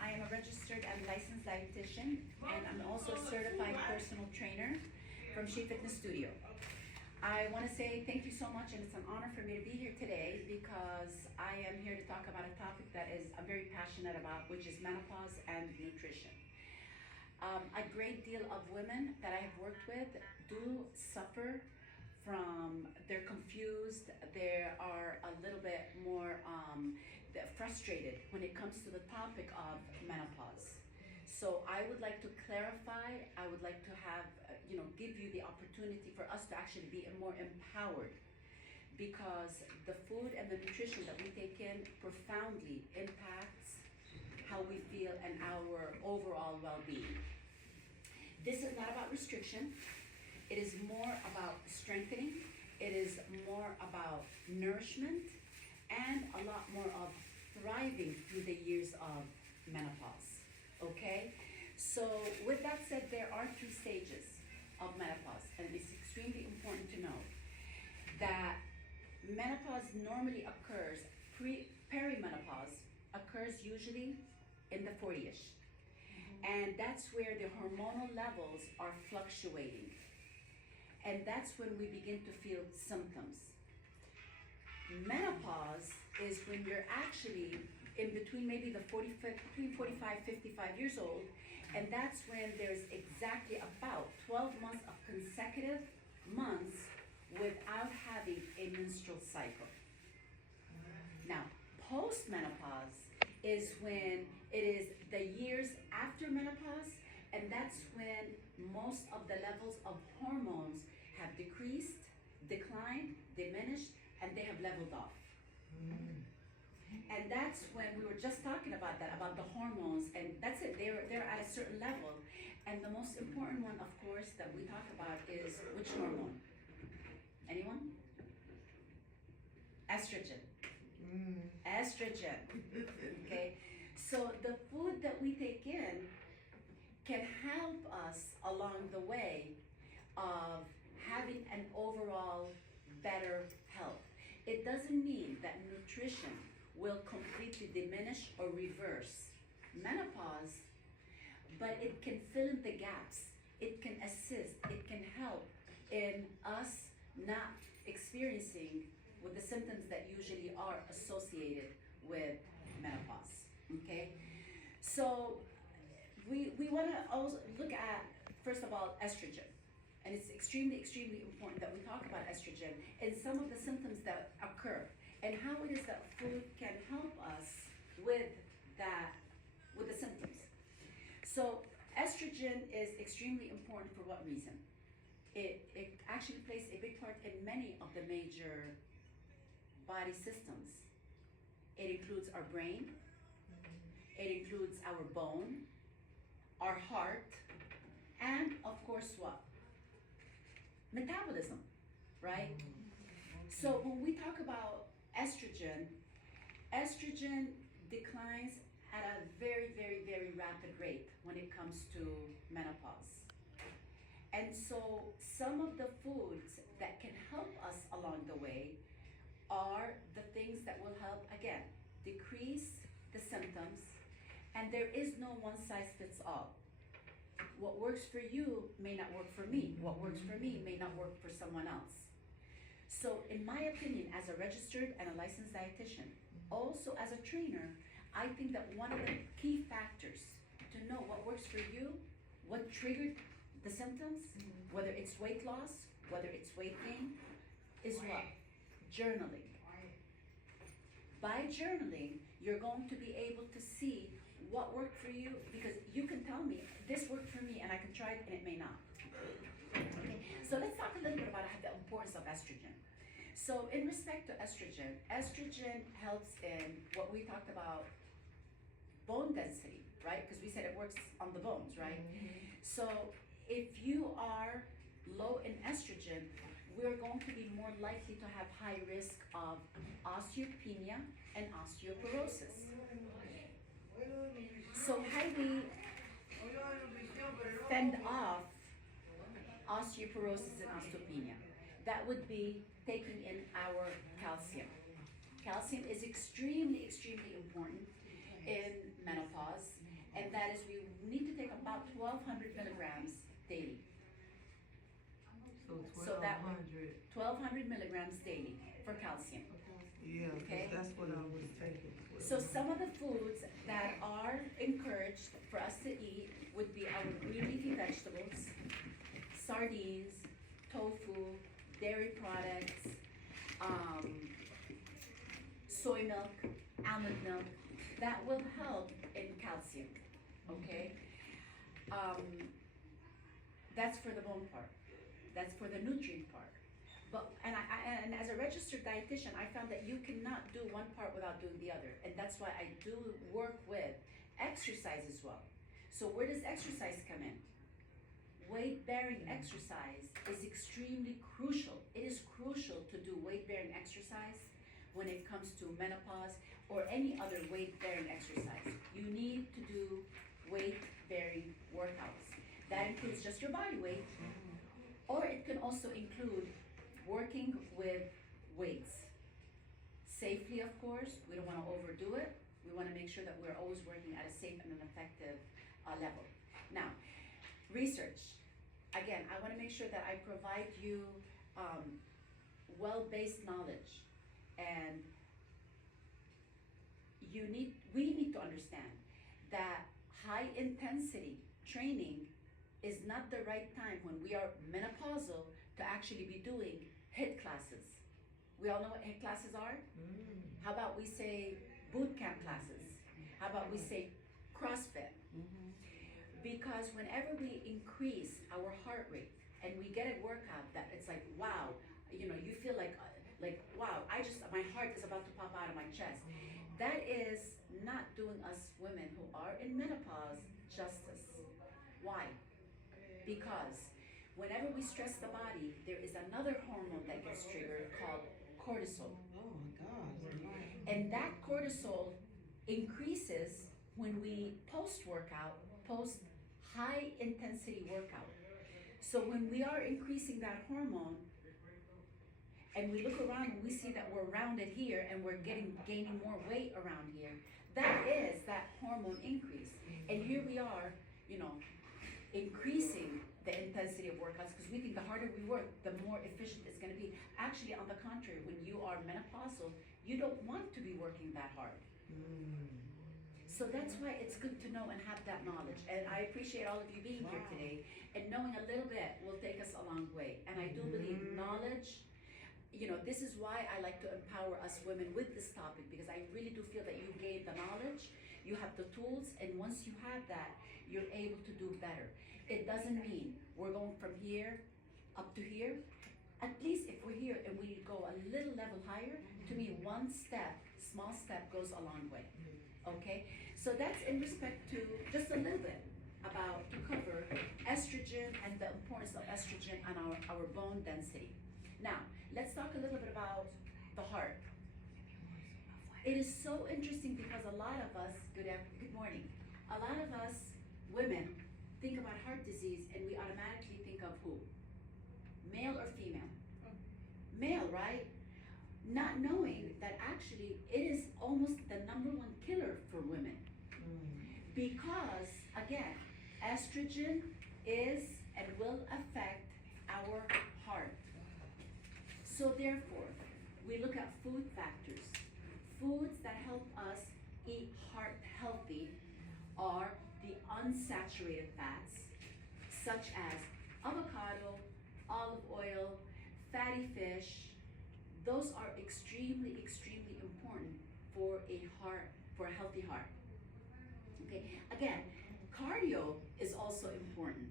I am a registered and licensed dietitian, and I'm also a certified personal trainer from S.H.E Fitness Studio. I want to say thank you so much, and it's an honor for me to be here today because I am here to talk about a topic that I'm very passionate about, which is menopause and nutrition. A great deal of women that I have worked with do suffer from, they're confused, they are a little bit more frustrated when it comes to the topic of menopause. So I would like to clarify, I would like to have, give you the opportunity for us to actually be more empowered, because the food and the nutrition that we take in profoundly impacts how we feel and our overall well-being. This is not about restriction. It is more about strengthening. It is more about nourishment and a lot more of thriving through the years of menopause. Okay? So with that said, there are 3 stages of menopause, and it's extremely important to know that menopause normally occurs, perimenopause occurs usually in the 40ish. And that's where the hormonal levels are fluctuating. And that's when we begin to feel symptoms. Menopause is when you're actually in between maybe between 45, 55 years old, and that's when there's exactly about 12 months of consecutive months without having a menstrual cycle. Now, post-menopause is when it is the years after menopause, and that's when most of the levels of hormones have decreased, declined, diminished, and they have leveled off. And that's when we were just talking about that, about the hormones, and that's it, they're at a certain level. And the most important one, of course, that we talk about is which hormone? Anyone? Estrogen. Estrogen. Okay? So the food that we take in can help us along the way of having an overall better health. It doesn't mean that nutrition will completely diminish or reverse menopause, but it can fill in the gaps. It can assist, it can help in us not experiencing with the symptoms that usually are associated with menopause. Okay? So we want to also look at, first of all, estrogen. And it's extremely, extremely important that we talk about estrogen and some of the symptoms that occur and how it is that food can help us with that, with the symptoms. So estrogen is extremely important for what reason? It actually plays a big part in many of the major body systems. It includes our brain, it includes our bone, our heart, and of course what? Metabolism, right? So when we talk about estrogen, estrogen declines at a very, very, very rapid rate when it comes to menopause. And so some of the foods that can help us along the way are the things that will help, again, decrease the symptoms, and there is no one size fits all. What works for you may not work for me. What works for me may not work for someone else. So in my opinion, as a registered and a licensed dietitian, also as a trainer, I think that one of the key factors to know what works for you, what triggered the symptoms, whether it's weight loss, whether it's weight gain, is what? Journaling. By journaling, you're going to be able to see what worked for you, because you can tell me, this worked for me and I can try it and it may not. Okay. So let's talk a little bit about the importance of estrogen. So in respect to estrogen, estrogen helps in what we talked about, bone density, right? Because we said it works on the bones, right? So if you are low in estrogen, we're going to be more likely to have high risk of osteopenia and osteoporosis. So how do we fend off osteoporosis and osteopenia? That would be taking in our calcium. Calcium is extremely, extremely important in menopause, about 1,200 milligrams daily. So So that 1,200. 1,200 milligrams daily for calcium. Yeah, 'cause Okay. that's what I was taking. So some of the foods that are encouraged for us to eat would be our green leafy vegetables, sardines, tofu, dairy products, soy milk, almond milk, that will help in calcium, okay? That's for the bone part, that's for the nutrient part. But, and as a registered dietitian, I found that you cannot do one part without doing the other, and that's why I do work with exercise as well. So where does exercise come in? Weight-bearing exercise is extremely crucial. It is crucial to do weight-bearing exercise when it comes to menopause or any other weight-bearing exercise. You need to do weight-bearing workouts. That includes just your body weight, or it can also include working with weights. Safely, of course, we don't want to overdo it. We want to make sure that we're always working at a safe and an effective level. Now, research. Again, I want to make sure that I provide you well-based knowledge, and we need to understand that high intensity training is not the right time when we are menopausal to actually be doing HIIT classes. We all know what HIIT classes are? How about we say boot camp classes? How about we say CrossFit? Because whenever we increase our heart rate and we get a workout that it's like, wow, you know, you feel like wow, my heart is about to pop out of my chest. That is not doing us women who are in menopause justice. Why? Because whenever we stress the body, there is another hormone that gets triggered called cortisol. Oh my God. And that cortisol increases when we post high intensity workout. So when we are increasing that hormone and we look around and we see that we're rounded here and we're gaining more weight around here, that is that hormone increase. And here we are, you know, increasing the intensity of workouts because we think the harder we work, the more efficient it's going to be. Actually, on the contrary, when you are menopausal, you don't want to be working that hard. So that's why it's good to know and have that knowledge. And I appreciate all of you being here today. And knowing a little bit will take us a long way. And I do believe knowledge, you know, this is why I like to empower us women with this topic, because I really do feel that you gain the knowledge, you have the tools, and once you have that, you're able to do better. It doesn't mean we're going from here up to here. At least if we're here and we go a little level higher, to me, one step, small step, goes a long way. Okay? So that's in respect to just a little bit about to cover estrogen and the importance of estrogen on our bone density. Now, let's talk a little bit about the heart. It is so interesting because a lot of us, good morning, a lot of us women think about heart disease and we automatically think of who? Male or female? Male, right? Not knowing that actually it is almost the #1 killer for women. Because, again, estrogen is and will affect our heart. So therefore, we look at food factors. Foods that help us eat heart healthy are the unsaturated fats, such as avocado, olive oil, fatty fish. Those are extremely, extremely important for a healthy heart. Okay, again, cardio is also important.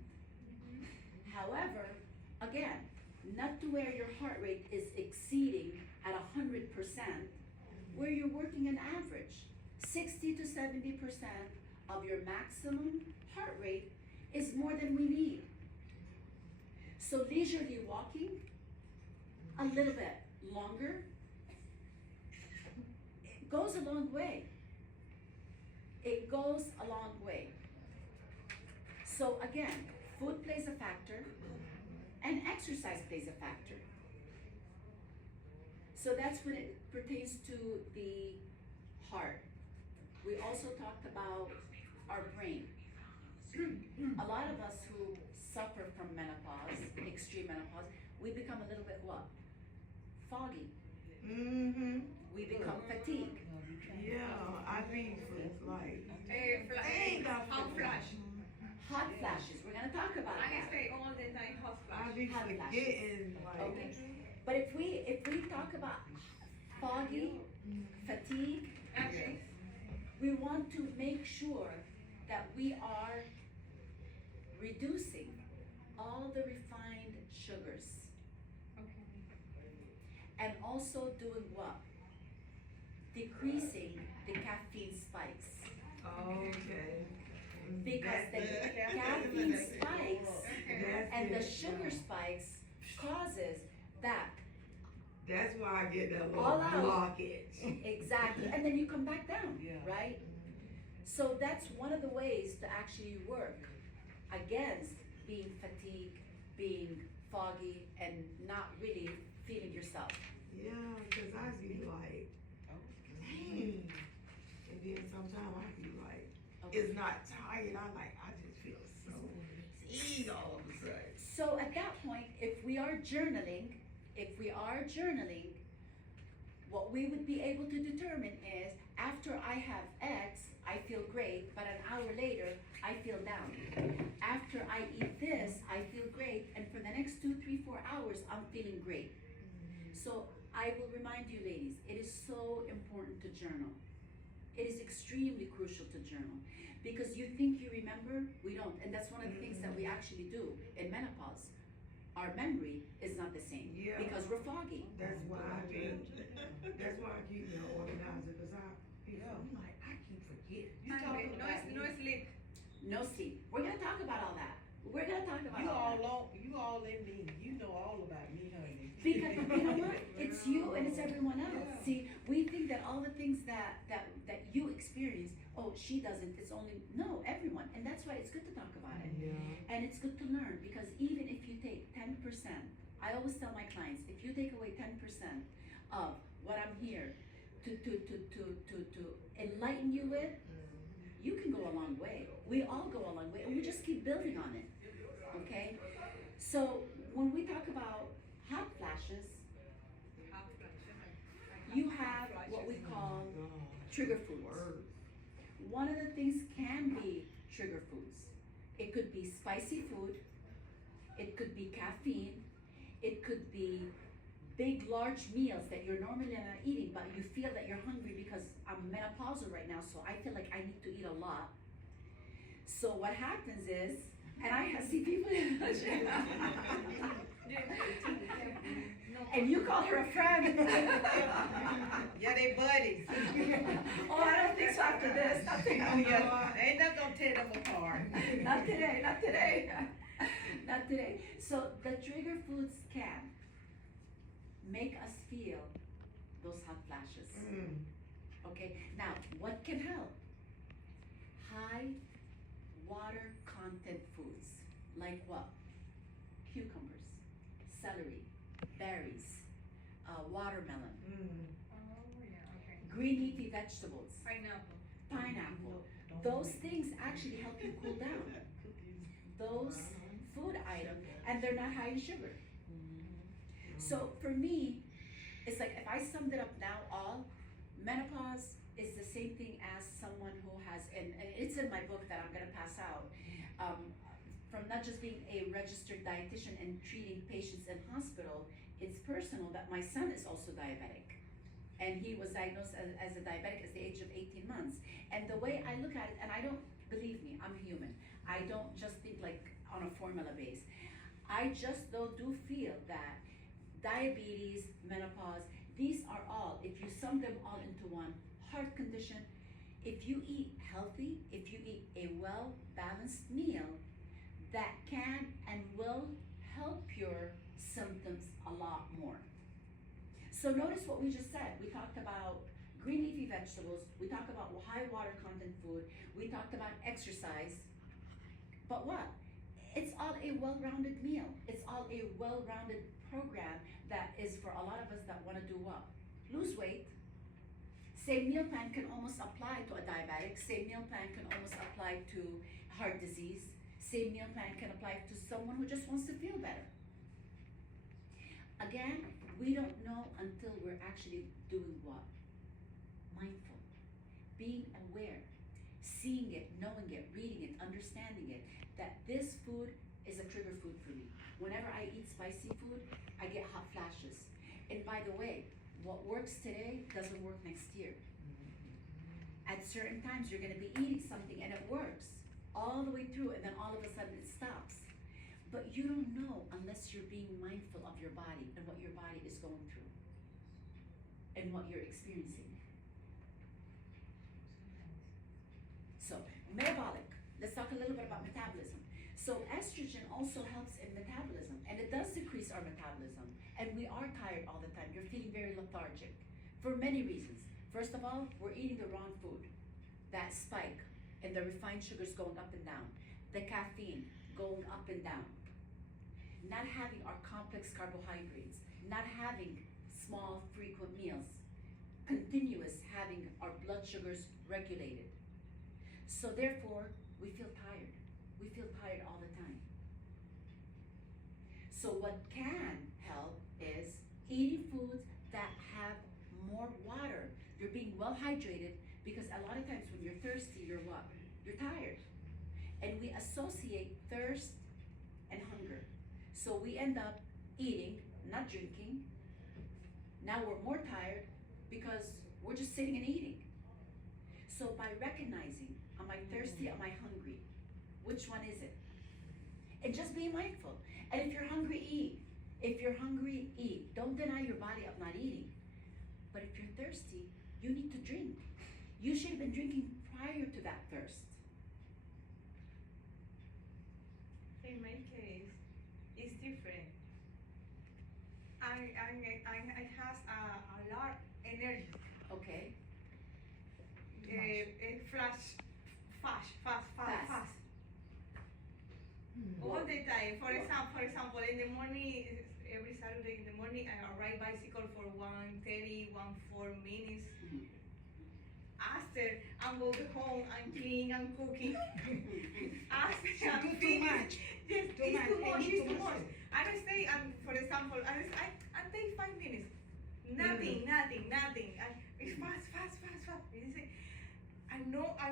However, again, not to where your heart rate is exceeding at 100%, where you're working an average. 60 to 70% of your maximum heart rate is more than we need. So leisurely walking, a little bit longer, it goes a long way. It goes a long way. So again, food plays a factor and exercise plays a factor. So that's when it pertains to the heart. We also talked about our brain. A suffer from menopause, extreme menopause, we become a little bit what? Foggy. Mm-hmm. We become fatigued. Yeah, I be like, Hot flash. Hot flashes. We're gonna talk about I that. say all the time hot I flash. be Hot flashes. forgetting, like, Okay. But if we talk about foggy, fatigue, Okay. we want to make sure that we are reducing all the refined sugars and also doing what? Decreasing the caffeine spikes. okay. Because the That's- caffeine spikes That's and the it, sugar yeah. spikes causes that. That's why I get that All little out. blockage. Exactly. And then you come back down, Yeah. right? So that's one of the ways to actually work against being fatigued, being foggy, and not really feeling yourself. Yeah, cause I be like, dang. And then sometimes I be like, Okay. it's not tired, I just feel so fatigued all of a sudden. So at that point, if we are journaling, what we would be able to determine is after I have X, I feel great, but an hour later, I feel down. After I eat this, I feel great, and for the next 2, 3, 4 hours, I'm feeling great. So I will remind you ladies, it is so important to journal. It is extremely crucial to journal because you think you remember, we don't. And that's one of the things that we actually do in menopause. Our memory is not the same Yeah. because we're foggy. That's why I keep me an organizer, cause I'm like, I keep forgetting. No, no sleep. No sleep. We're gonna talk about all that. We're gonna talk about all that. You all in me. You know all about me, honey. Because you know what? It's you and it's everyone else. Yeah. See, we think that all the things that you experience, oh, she doesn't. It's only no, everyone, and that's why it's good to talk about it, Yeah. and it's good to learn because even if you take 10%, I always tell my clients, if you take away 10% of what I'm here to enlighten you with, you can go a long way. We all go a long way, and we just keep building on it. Okay, so when we talk about hot flashes, Hot flash. you have what we call trigger foods. One of the things can be trigger foods. It could be spicy food, it could be caffeine, it could be big, large meals that you're normally not eating, but you feel that you're hungry because I'm menopausal right now, so I feel like I need to eat a lot. So what happens is, and I have seen people and you call her a friend. Yeah, they buddies. Oh, I don't think so after this. Not today. Ain't nothing gonna tear them apart. Not today. Not today. Not today. So the trigger foods can make us feel those hot flashes. Okay. Now, what can help? High water content foods like what? Cucumbers, celery, berries, watermelon, Oh, yeah, okay. green leafy vegetables, Pineapple. pineapple. Those things actually help you cool down. Those food items, and they're not high in sugar. So for me, it's like if I summed it up now, all menopause is the same thing as someone who has, and it's in my book that I'm gonna pass out. From not just being a registered dietitian and treating patients in hospital, it's personal that my son is also diabetic. And he was diagnosed as a diabetic at the age of 18 months. And the way I look at it, and I don't, believe me, I'm human. I don't just think like on a formula base. I just though do feel that diabetes, menopause, these are all, if you sum them all into one, heart condition, if you eat healthy, if you eat a well-balanced meal, that can and will help your symptoms a lot more. So notice what we just said. We talked about green leafy vegetables, we talked about high water content food, we talked about exercise, but what? It's all a well-rounded meal. It's all a well-rounded program that is for a lot of us that wanna do what? Lose weight. Same meal plan can almost apply to a diabetic, same meal plan can almost apply to heart disease, Same meal plan can apply to someone who just wants to feel better. Again, we don't know until we're actually doing what? Mindful. Being aware. Seeing it, knowing it, reading it, understanding it. That this food is a trigger food for me. Whenever I eat spicy food, I get hot flashes. And by the way, what works today doesn't work next year. At certain times, you're gonna be eating something and it works all the way through, and then all of a sudden it stops. But you don't know unless you're being mindful of your body and what your body is going through and what you're experiencing. So, metabolic. Let's talk a little bit about metabolism. So, estrogen also helps in metabolism, and it does decrease our metabolism. And we are tired all the time. You're feeling very lethargic for many reasons. First of all, we're eating the wrong food. That spike and the refined sugars going up and down, the caffeine going up and down, not having our complex carbohydrates, not having small frequent meals, continuous having our blood sugars regulated. So therefore, we feel tired. We feel tired all the time. So what can help is eating foods that have more water. You're being well hydrated, because a lot of times when you're thirsty, you're what? You're tired. And we associate thirst and hunger. So we end up eating, not drinking. Now we're more tired because we're just sitting and eating. So by recognizing, am I thirsty, am I hungry? Which one is it? And just be mindful. And if you're hungry, eat. If you're hungry, eat. Don't deny your body of not eating. But if you're thirsty, you need to drink. You should have been drinking prior to that thirst. In my case, it's different. I has a lot energy. Okay? Fast. All the time. For example, in the morning, every Saturday in the morning, I ride bicycle for 1:30, 4 minutes. Mhm. After I go home and clean and cooking. After I'm Too finished. much. Yes, Too it's much. too much. Any It's too too much. much. I don't stay and for example, I take 5 minutes. Nothing. It's fast. You see, I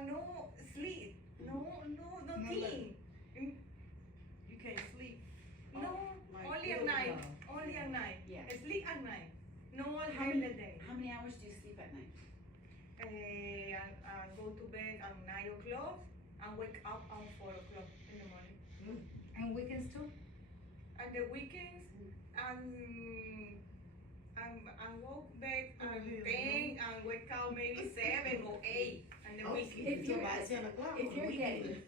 know sleep. No thing. You can't sleep. No, Like only at really night. well. Only at night. Yeah. Sleep at night. No all How during many, the day. how many hours do you sleep at night? I go to bed at 9 o'clock and wake up at 4 o'clock in the morning. And weekends too? And the weekends, I walk back at 10 and wake up maybe 7 or 8 and the weekend. If you're- by 10 o'clock. if you're getting-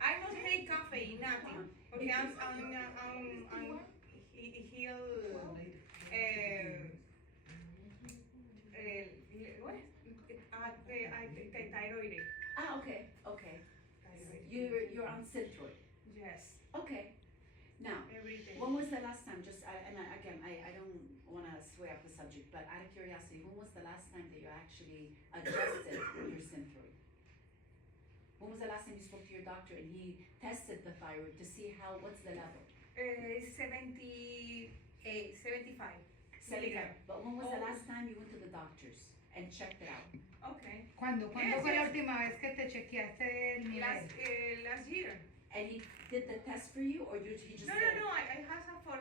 I don't take coffee, nothing. Okay, he'll what? Thyroid. Ah, okay. You're on Synthroid. Yes, Okay. Now, every day. when was the last time, I don't wanna sway up the subject, but out of curiosity, when was the last time that you actually adjusted your Synthroid? When was the last time you spoke to your doctor and he tested the thyroid to see what's the level? 78, 75. 75. But when was the Oh. last time you went to the doctors and checked it out? Okay. ¿Cuándo Yes, fue la yes. última vez que te chequeaste el nivel? Last year. And he did the test for you, or he just No, did it? I had some for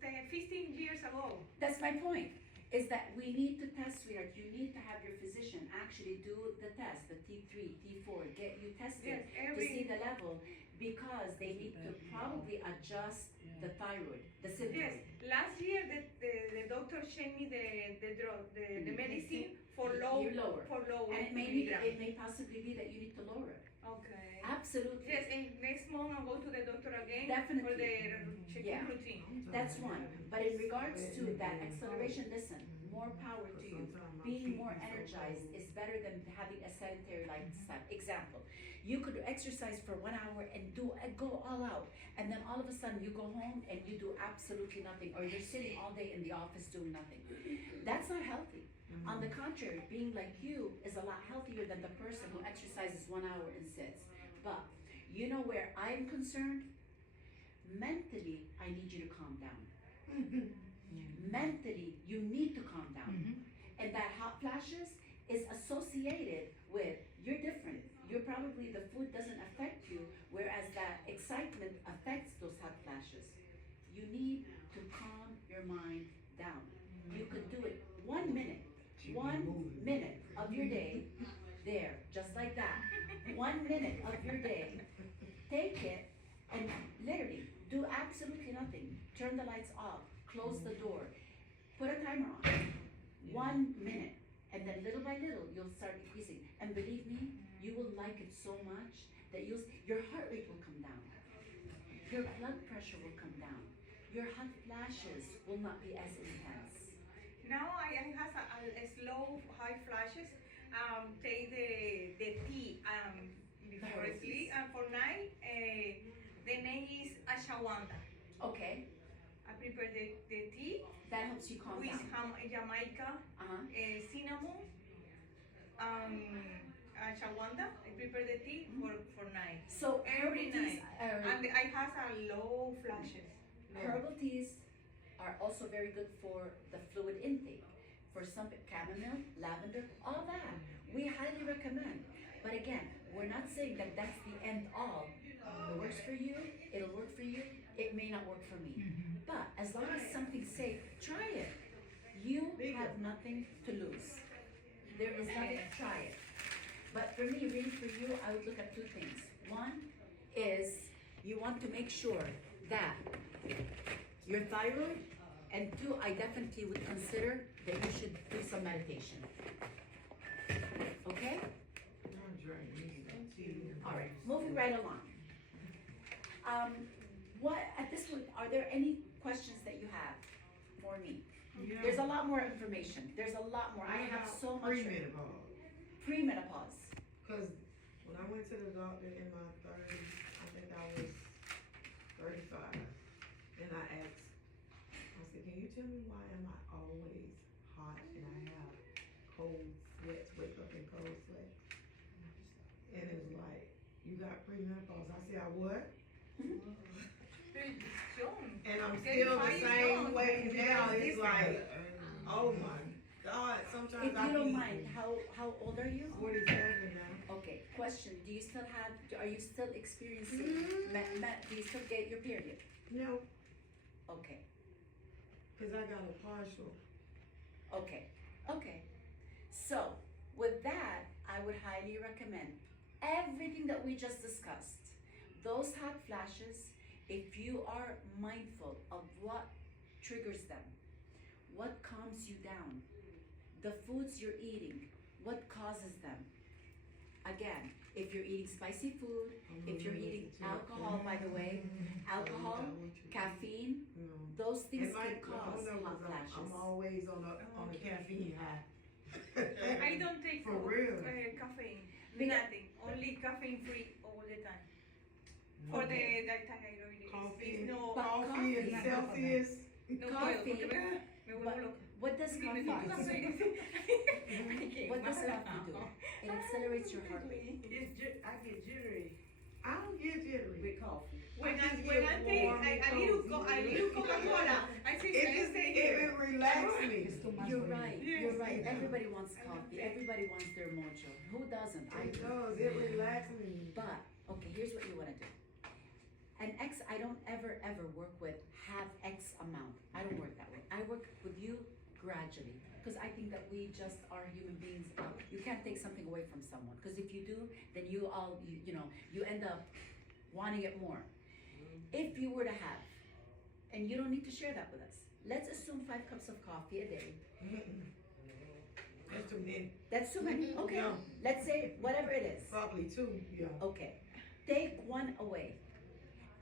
15 years ago. That's my point, is that we need to test, sweetheart. You need to have your physician actually do the test, the T3, T4, get you tested Yes, to see the level, because they need to probably adjust the thyroid, the Yes, Synthroid. last year the doctor sent me the drug, the medicine for You low, lower. for low. And it may possibly be that you need to lower it. Okay. Absolutely. Yes, and next month I'll go to the doctor again Definitely. for the checking Yeah. routine. That's one. But in regards to that acceleration, listen, more power to you. Being more energized is better than having a sedentary lifestyle. Example, you could exercise for 1 hour and go all out, and then all of a sudden you go home and you do absolutely nothing, or you're sitting all day in the office doing nothing. That's not healthy. On the contrary, being like you is a lot healthier than the person who exercises 1 hour and sits. But You know where I'm concerned? Mentally, I need you to calm down. Mentally, you need to calm down. And that hot flashes is associated with you're different. You're probably, the food doesn't affect you, whereas that excitement affects those hot flashes. You need to calm your mind down. You could do it 1 minute, 1 minute of your day, there, just like that. 1 minute of your day, take it and literally do absolutely nothing. Turn the lights off, close the door, put a timer on. 1 minute, and then little by little you'll start increasing. And believe me, you will like it so much that your heart rate will come down, your blood pressure will come down, your hot flashes will not be as intense. Now I has a slow high flashes. Take the tea before herbal sleep, teas. and for night the name is ashwagandha. Okay, I prepare the tea that helps you calm with down. Jamaica, cinnamon, ashwagandha. I prepare the tea for night. So Every herbal teas night. And I has a low flashes. herbal teas are also very good for the fluid intake. For some, chamomile, lavender, all that. We highly recommend. But again, we're not saying that that's the end all. It works for you, it'll work for you, it may not work for me. But as long as something's safe, try it. You have nothing to lose. There is nothing, try it. But for me, really for you, I would look at two things. One is you want to make sure that your thyroid, and two, I definitely would consider that you should do some meditation. Okay? All right, moving right along. What, at this point, are there any questions that you have for me? There's a lot more information. There's a lot more. I have so much. Premenopause. Premenopause. Cause when I went to the doctor in my 30s, I think I was 35, and I asked, I said, can you tell me why am I always hot and I have cold sweats, wake up in cold sweats? And it was like, you got premenopause. I said, I what? And I'm still the same way now. It's like, oh my God, sometimes If I you don't be mind, how old are you? 47 now. Okay, question, are you still experiencing, do you still get your period? No, Okay, cause I got a partial. okay. So, with that, I would highly recommend everything that we just discussed. Those hot flashes, if you are mindful of what triggers them, what calms you down, the foods you're eating, what causes them. Again, if you're eating spicy food, if you're eating alcohol, by the way, alcohol, caffeine, those things can cause hot flashes. I'm always on a caffeine high. I don't take For real. caffeine. Because- Nothing. Only caffeine free all the time. For Okay. the thyroid. Coffee, It's no. But coffee and coffee- Celsius. No coffee- puedo, porque me vuelvo But loca. what does coffee Dime tú do? café. What does coffee do? It accelerates your heart rate. I get jittery I don't get jittery. with coffee. When I I just when get I take warm and a little cozy. Coca-Cola, I say It just, it relaxes me. It's too much You're for you. right, Yes. you're right. Everybody wants coffee. Everybody wants their mojo. Who doesn't? I It do. does, it relaxes me. But, okay, here's what you wanna do. I don't ever work with have X amount. I don't work that way. I work with you gradually. Because I think that we just are human beings. You can't take something away from someone. Because if you do, then you end up wanting it more. If you were to have, and you don't need to share that with us, let's assume 5 cups of coffee a day. That's too many. That's too many. Okay. No. Let's say whatever it is. Probably two, yeah. Okay. Take one away.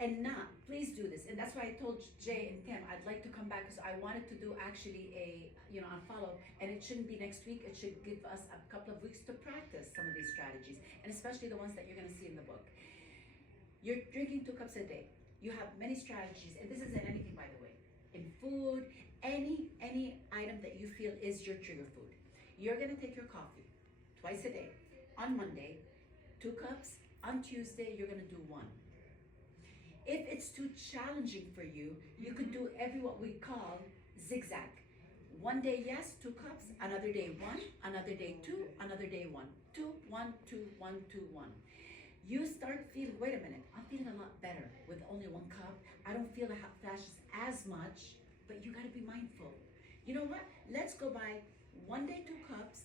And not, please do this. And that's why I told Jay and Tim, I'd like to come back because I wanted to do actually a follow-up. And it shouldn't be next week. It should give us a couple of weeks to practice some of these strategies. And especially the ones that you're going to see in the book. You're drinking 2 cups a day. You have many strategies. And this isn't anything, by the way. In food, any item that you feel is your trigger food. You're going to take your coffee twice a day. On Monday, 2 cups, On Tuesday, you're gonna do 1. If it's too challenging for you, you could do every what we call zigzag. One day yes, 2 cups, another day 1, another day 2, another day 1. 2, 1, 2, 1, 2, 1. You start feeling, wait a minute, I'm feeling a lot better with only 1 cup. I don't feel the hot flashes as much, but you gotta be mindful. You know what? Let's go by 1 day 2 cups,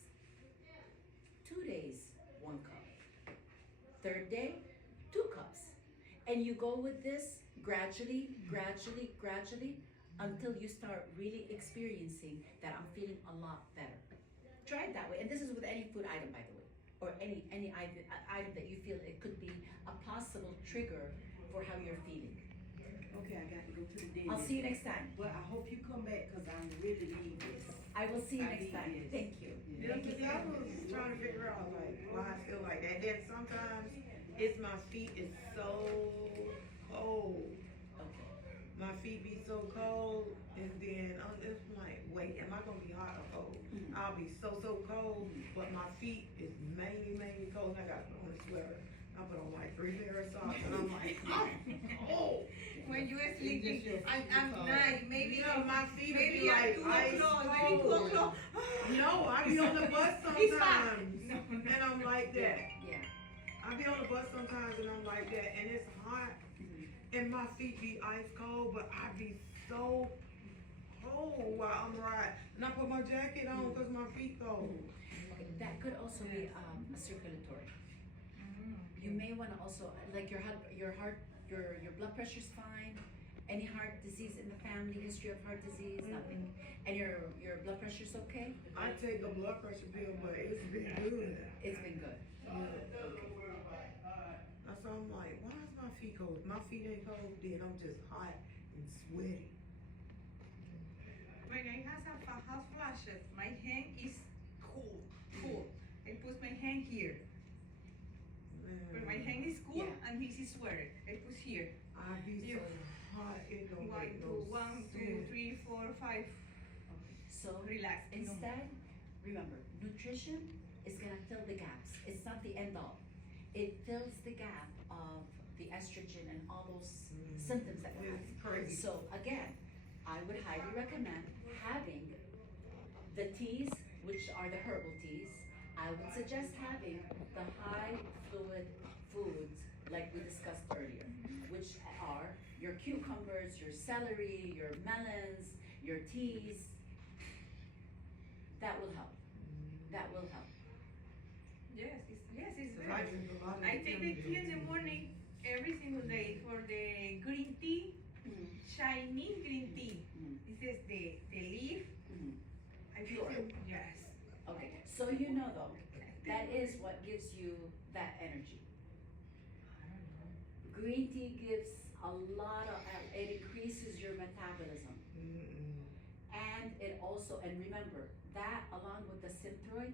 2 days 1 cup, 3rd day 2 cups. And you go with this gradually, gradually, gradually until you start really experiencing that I'm feeling a lot better. Try it that way. And this is with any food item, by the way, or any item that you feel it could be a possible trigger for how you're feeling. Okay, I got to go to the dentist. I'll see you next time. But I hope you come back because I really need this. I will see you I next need time. this. Thank you. Yeah, because I was trying to figure out like why I feel like that. Then sometimes it's my feet is so cold. Okay. My feet be so cold, and then I'm just like, wait, am I gonna be hot or cold? Mhm. I'll be so cold, but my feet is mainly cold. And I got to put on a sweater. I put on like 3 pair of socks, and I'm like, oh. When you are sleeping, I'm nice. Maybe Yeah, my feet will maybe be at like 2 ice o'clock. Maybe 2 cold. o'clock. No, I be on the bus He's fine. sometimes, No, no. and I'm like that. Yeah. I be on the bus sometimes, and I'm like that, and it's hot, and my feet be ice cold, but I be so cold while I'm riding, and I put my jacket on because my feet cold. Okay. That could also be a circulatory. You may want to also like your blood pressure's fine. Any heart disease in the family, history of heart disease, nothing. And your blood pressure's okay? I take a blood pressure pill, but it's been good. It's been good. That's why I'm like, why is my feet cold? If my feet ain't cold, then I'm just hot and sweaty. When I have hot flashes, my hand is cool. I put my hand here. When my hand is cool Yeah. and this is sweater, I put here. I be so hot, it don't make no 1, 2, sense. 3, 4, 5. So Relax. instead, remember, nutrition is gonna fill the gaps. It's not the end all. It fills the gap of the estrogen and all those symptoms that we're having. It's crazy. So again, I would highly recommend having the teas, which are the herbal teas. I would suggest having the high fluid foods like we discussed earlier, which are your cucumbers, your celery, your melons, your teas. That will help. That will help. Yes, it's So I very. drink a lot of I take the tea in the vitamins. morning every single day for the green tea, Chinese green tea. This is the leaf. I Pure. feel yes. Okay, so you know though, that is what gives you that energy. Green tea gives a lot of, it increases your metabolism. And it also, and remember, that along with the synthroid,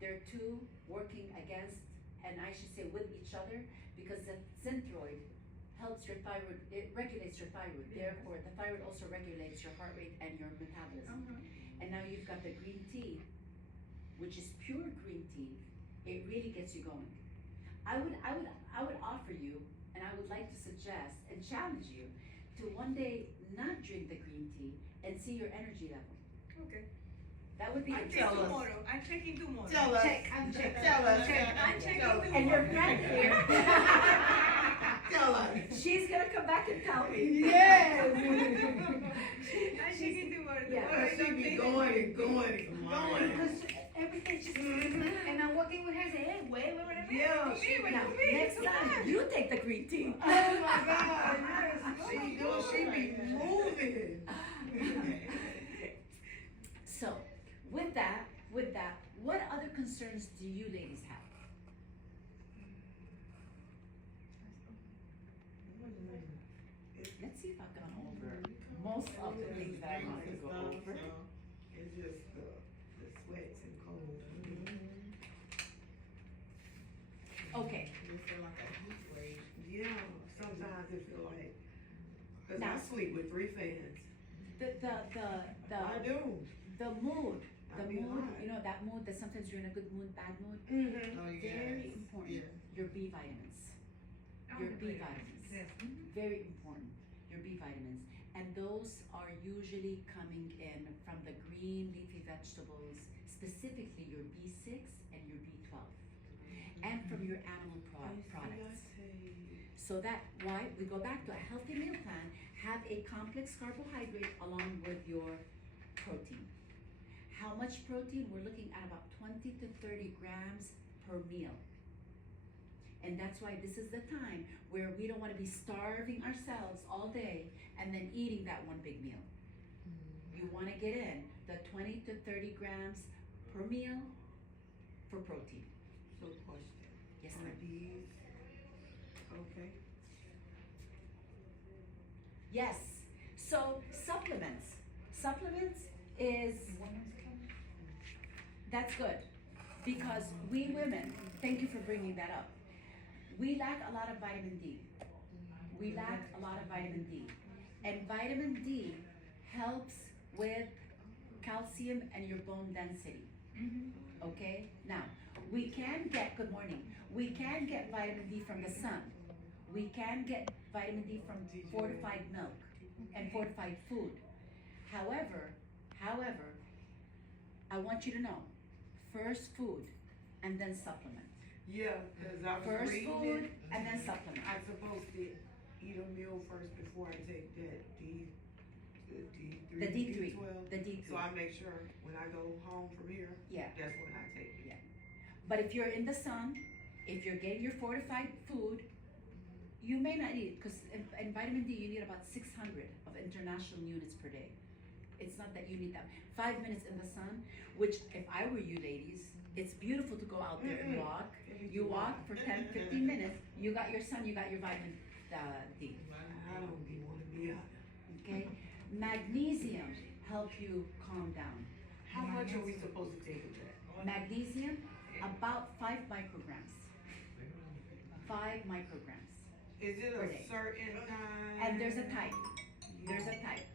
they're two working against, and I should say with each other, because the synthroid helps your thyroid, it regulates your thyroid. Therefore, the thyroid also regulates your heart rate and your metabolism. And now you've got the green tea, which is pure green tea. It really gets you going. I would offer you, and I would like to suggest and challenge you to one day not drink the green tea and see your energy level. Okay. That would be I'm interesting. checking tomorrow. I'm checking tomorrow. Tell us. I'm checking. Tell us. I'm checking Tell us. tomorrow. And your friend here, Tell us. she's gonna come back and tell me. Yes. I'm checking tomorrow. Yeah. Tomorrow I She don't be take going it. and going and going. Because everything just, and I'm working with her, say, hey, wait, Yeah, To she me, Now, to me, next to time, me. you take the green tea. Oh my God, yes. She do. She be moving. So, with that, what other concerns do you ladies have? Let's see if I've gone over most of the things that I wanted to go over. It's just the sweats and cold. Okay, You feel like a heat wave. Yeah, sometimes it feel like, cause Now- I sleep with 3 fans. I do. the mood, I be hot. you know, that mood that sometimes you're in a good mood, bad mood, Mm-hmm. Oh, very important. your B vitamins. Your B vitamins. Yes. Very important, your B vitamins. And those are usually coming in from the green leafy vegetables, specifically your B6 and your B12, and from your animal products. So that why we go back to a healthy meal plan, have a complex carbohydrate along with your protein. How much protein? We're looking at about 20 to 30 grams per meal. And that's why this is the time where we don't want to be starving ourselves all day and then eating that one big meal. You want to get in the 20 to 30 grams per meal for protein. So question. Yes, Are ma'am. these okay? Yes. So supplements. Supplements is that's good because we women. Thank you for bringing that up. We lack a lot of vitamin D. We lack a lot of vitamin D. And vitamin D helps with calcium and your bone density. Okay? Now, we can get, good morning, we can get vitamin D from the sun. We can get vitamin D from fortified milk and fortified food. However, I want you to know, first food and then supplement. Yeah, cause I was First reading food it. and then supplement. I'm supposed to eat a meal first before I take that The D3, B12. the D3. So I make sure when I go home from here, Yeah. that's when I take it. Yeah. But if you're in the sun, if you're getting your fortified food, you may not need, because in vitamin D you need about 600 of international units per day. It's not that you need that. 5 minutes in the sun, which if I were you ladies, it's beautiful to go out there and walk. You walk for 10, 15 minutes, you got your sun, you got your vitamin D. I don't be wanna be out. Okay? Magnesium help you calm down. How much are we supposed to take of that? Magnesium, about 5 micrograms. 5 micrograms. Is it Per a day. certain kind? And there's a type. There's a type.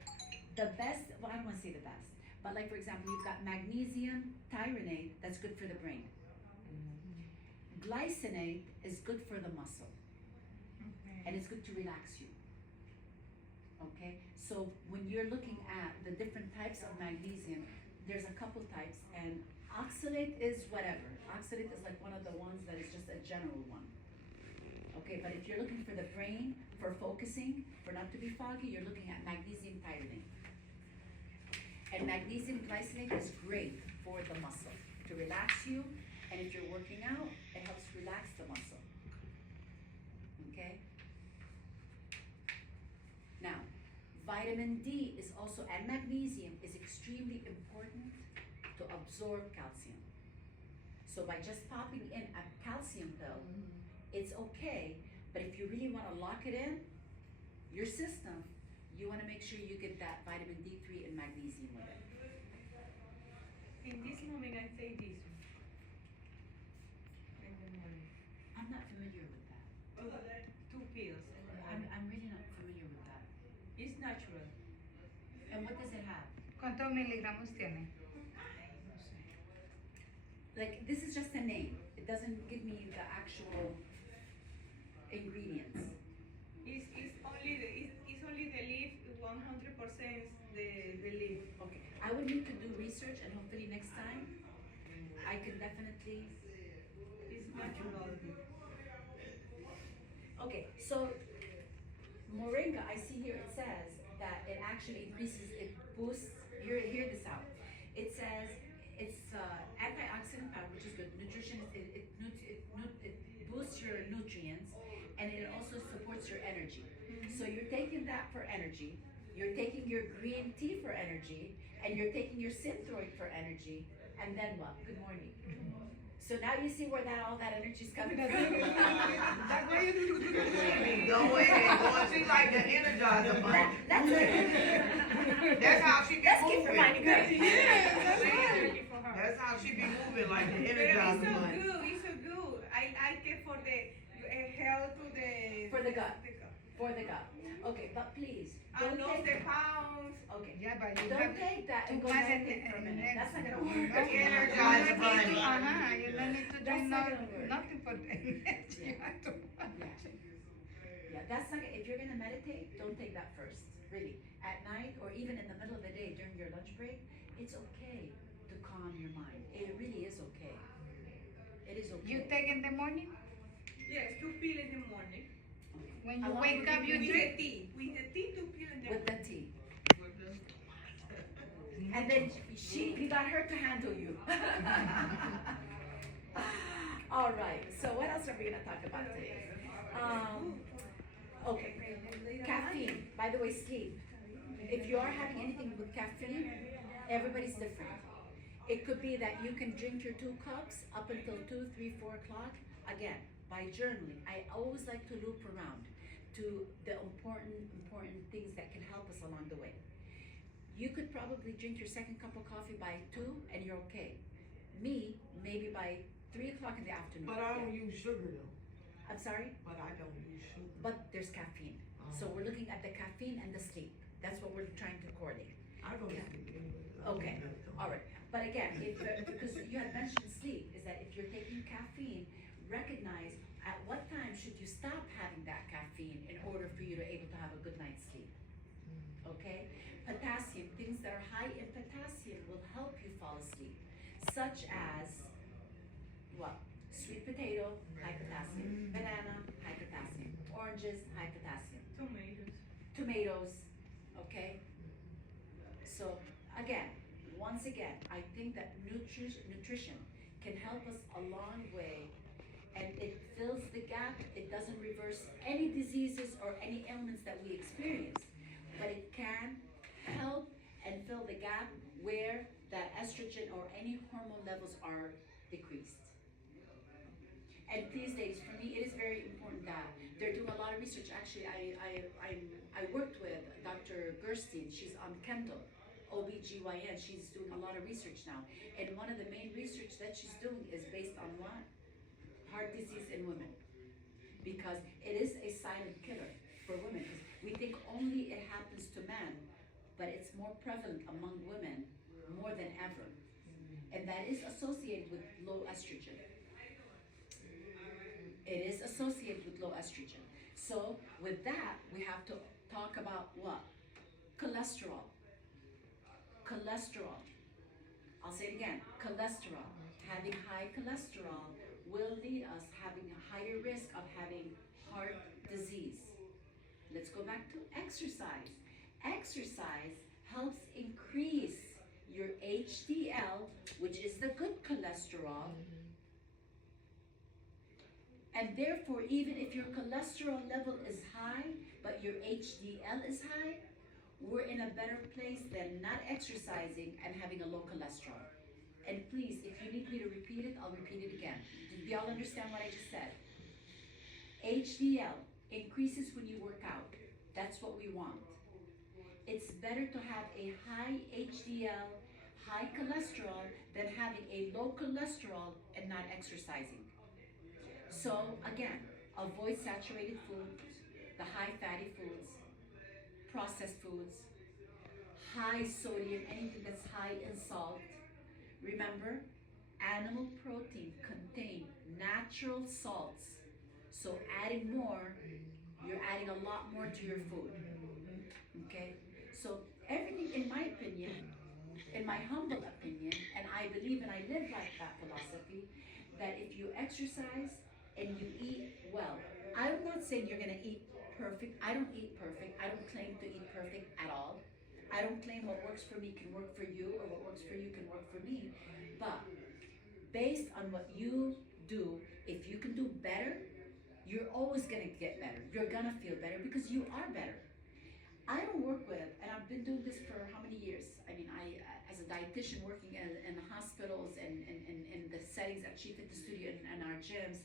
The best, well, I don't want to say the best, but like for example, you've got magnesium tyronate, that's good for the brain. Glycinate is good for the muscle, and it's good to relax you. Okay, so when you're looking at the different types of magnesium, there's a couple types, and oxalate is whatever. Oxalate is like one of the ones that is just a general one. Okay, but if you're looking for the brain, for focusing, for not to be foggy, you're looking at magnesium tyronate. And magnesium glycinate is great for the muscle, to relax you, and if you're working out, it helps relax the muscle. Okay? Now, vitamin D is also, and magnesium is extremely important to absorb calcium. So by just popping in a calcium pill, it's okay, but if you really want to lock it in your system, you want to make sure you get that vitamin D3 and magnesium with it. In this moment, I take this one. In the morning. I'm not familiar with that. 2 pills. In the morning. I'm really not familiar with that. It's natural. And what does it have? ¿Cuántos miligramos tiene? Like, this is just a name. It doesn't give me the actual ingredients. It's only the leaf, 100% the leaf. Okay, I would need to do research, and hopefully next time I can definitely. It's natural. Okay, so moringa, I see here it says that it actually increases, it boosts. Hear this out. It says it's antioxidant power, which is good. Nutrition, it boosts your nutrients, and it also supports your energy. So you're taking that for energy, you're taking your green tea for energy, and you're taking your synthroid for energy, and then what? Good morning. So now you see where all that energy is coming from. That's why you do going and going. She's like the energizer bunny. That's it. That's how she be Let's keep moving. reminding her. That's really for her. That's how she be moving like the But it's energizer so bunny. good, it's so good. I like it for the health to the For the gut. For the gut. Okay, but please, I don't lost take, the pounds. okay, Yeah, but you don't have take that and too go much meditate for a minute. That's not gonna work. No, Energize the body. You don't need to do That's not gonna work. nothing for that. You have to. Yeah, that's not, if you're gonna meditate, don't take that first, really. At night, or even in the middle of the day during your lunch break, it's okay to calm your mind. It really is okay. It is okay. You take in the morning? Yes, 2 pill in the morning. When I you want wake up, you With the drink? tea. With the tea, 2 pill in the With morning. the tea. And then we got her to handle you. All right, so what else are we gonna talk about today? Okay, caffeine, by the way, sleep. If you are having anything with caffeine, everybody's different. It could be that you can drink your 2 cups up until 2, 3, 4 o'clock. Again, by journaling, I always like to loop around to the important things that can help us along the way. You could probably drink your second cup of coffee by 2 and you're okay. Me, maybe by 3 o'clock in the afternoon. But I don't Yeah. use sugar though. I'm sorry? But I don't use sugar. But there's caffeine. So we're looking at the caffeine and the sleep. That's what we're trying to coordinate. I go to Yeah. sleep anyway. Okay, all right. But again, if, because you had mentioned sleep, is that if you're taking caffeine, recognize at what time should you stop having that caffeine in order for you to able to have a good night's sleep. Okay? Potassium, things that are high in potassium will help you fall asleep, such as what? Sweet potato, high potassium. Banana, high potassium. Oranges, high potassium. Tomatoes. Tomatoes, okay? So again, once again, I think that nutrition can help us a long way, and it fills the gap. It doesn't reverse any diseases or any ailments that we experience, but it can help and fill the gap where that estrogen or any hormone levels are decreased. And these days, for me, it is very important that they're doing a lot of research. Actually, I worked with Dr. Gerstein. She's on Kendall, OBGYN. She's doing a lot of research now. And one of the main research that she's doing is based on what? Heart disease in women. Because it is a silent killer for women. 'Cause we think only it happens to men, but it's more prevalent among women more than ever. And that is associated with low estrogen. It is associated with low estrogen. So with that, we have to talk about what? Cholesterol. Cholesterol. I'll say it again. Cholesterol. Having high cholesterol will lead us having a higher risk of having heart disease. Let's go back to exercise. Exercise helps increase your HDL, which is the good cholesterol. And therefore, even if your cholesterol level is high, but your HDL is high, we're in a better place than not exercising and having a low cholesterol. And please, if you need me to repeat it, I'll repeat it again. Do y'all understand what I just said? HDL increases when you work out. That's what we want. It's better to have a high HDL, high cholesterol, than having a low cholesterol and not exercising. So again, avoid saturated foods, the high fatty foods, processed foods, high sodium, anything that's high in salt. Remember, animal protein contain natural salts. So adding more, you're adding a lot more to your food. Okay? So everything, in my opinion, in my humble opinion, and I believe and I live like that philosophy, that if you exercise and you eat well, I'm not saying you're gonna eat perfect. I don't eat perfect. I don't claim to eat perfect at all. I don't claim what works for me can work for you, or what works for you can work for me. But based on what you do, if you can do better, you're always gonna get better. You're gonna feel better because you are better. I don't work with, and I've been doing this for how many years? I mean, as a dietitian working in the hospitals and in the settings at S.H.E Fitness Studio and our gyms,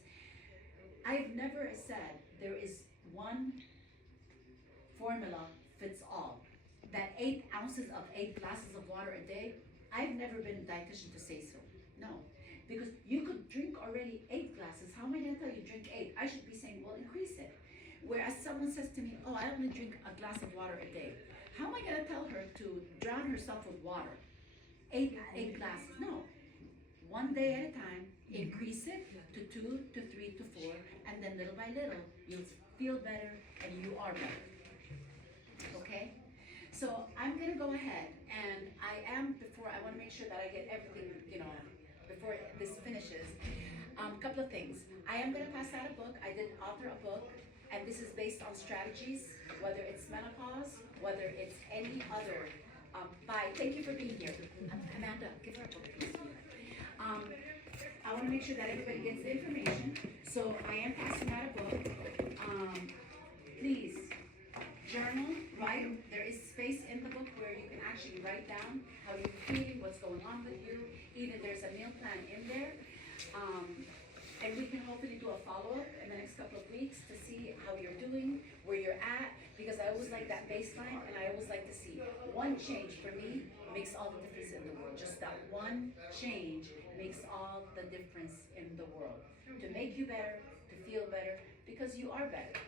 I've never said there is one formula fits all. That 8 ounces of 8 glasses of water a day, I've never been a dietitian to say so. No. Because you could drink already 8 glasses. How am I gonna tell you drink 8? I should be saying, well, increase it. Whereas some someone says to me, oh, I only drink a glass of water a day, how am I gonna tell her to drown herself with water? Eight glasses, no. One day at a time, increase it to 2 to 3 to 4, and then little by little, you'll feel better and you are better. Okay? So I'm gonna go ahead and I wanna make sure that I get everything, before this finishes. Couple of things. I am gonna pass out a book. I did author a book, and this is based on strategies, whether it's menopause, whether it's any other. Thank you for being here. Amanda, give her a book, please. I wanna make sure that everybody gets the information, so I am passing out a book. Please, journal, write. There is space in the book where you can actually write down how you're feeling, what's going on with you. Even there's a meal plan in there. And we can hopefully do a follow-up in the next couple of weeks to see how you're doing, where you're at, because I always like that baseline, and I always like to see one change for me makes all the difference in the world. Just that one change makes all the difference in the world. To make you better, to feel better, because you are better.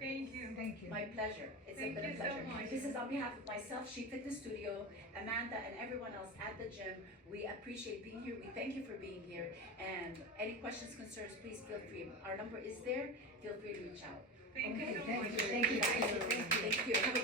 Thank you. Thank you. My pleasure. It's Thank been a you so pleasure. much. This is on behalf of myself, S.H.E Fitness Studio, Amanda, and everyone else at the gym. We appreciate being here. We thank you for being here. And any questions, concerns, please feel free. Our number is there. Feel free to reach out. Thank Okay. you so Thank much. you, thank you, thank you, thank you. Thank you. Have a